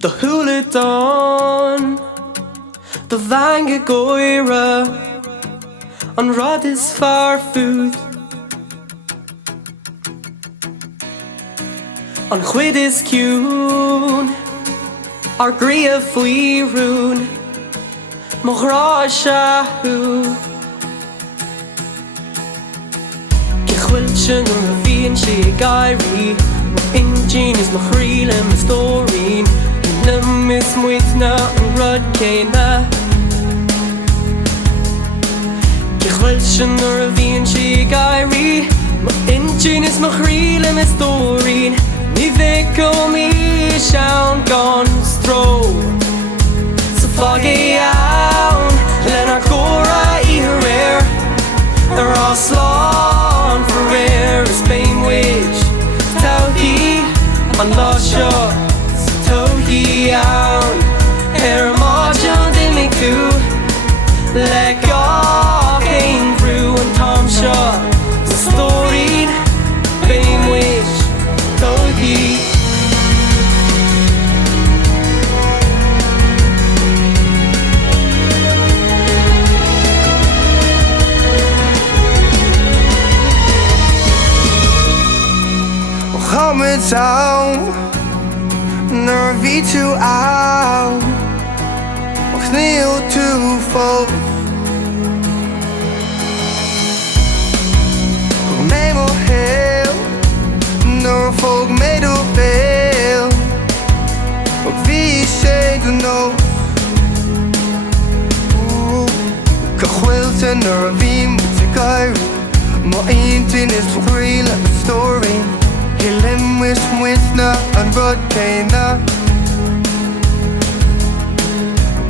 The chúile donn, the mheangadh gáire, an rud is fearr food. An chuid is ciúin, ar gcroíthe faoi mo ghrá seathú. Gchroíthe nuair a bhíonn sé gáirí, mo intinn is mo shúile mo stóirín. Lim is muid na an rud céanna. Gchroíthe nuair a bhíonn sé gáirí, mo intinn is mo shúile mo stóirín. Ní feicim an gan stró. So Fág É Ann, Lenár gáire ar slán fearr is muid. Todhí an lá seo, todhí ann ar máideann d'imigh tú. Le gach céanna an tom seo, sa stóirín muid. Todhí Coming down, nuair a bhí tú ann, ó chníobh tú fós. Go mé mo héal, nuair a phóg méadú béal, ó bhí sé do nós. Gchroíthe nuair a bhí muid a gáire, mo intinn is mo shúile mo stóirín. Lim is muid na an rud céanna.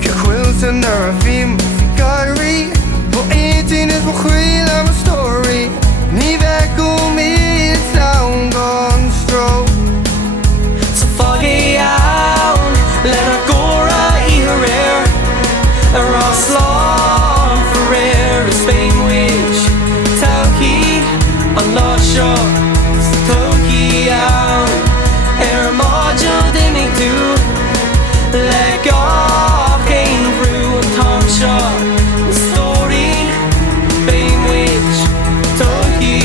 Gchroíthe nuair a bhí muid a gáirí, mo intinn is mo shúile mo stóirín. Ní feicim an gan stró. So Fág É Ann, Lenár gáire ar slán fearr is muid. Todhí an lá seo, todhí ann ar máideann d'imigh tú. Le gach céanna an tom seo, na stóirín muid. Todhí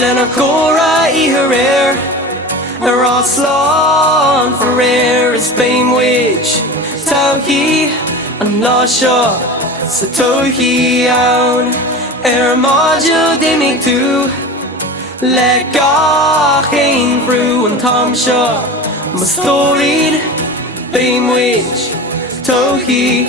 Lenár gáire ar slán fearr is muid. Todhí an lá seo, sa todhí ann ar máideann d'imigh tú. Le gach céanna an tom seo, mo stóirín muid. Todhí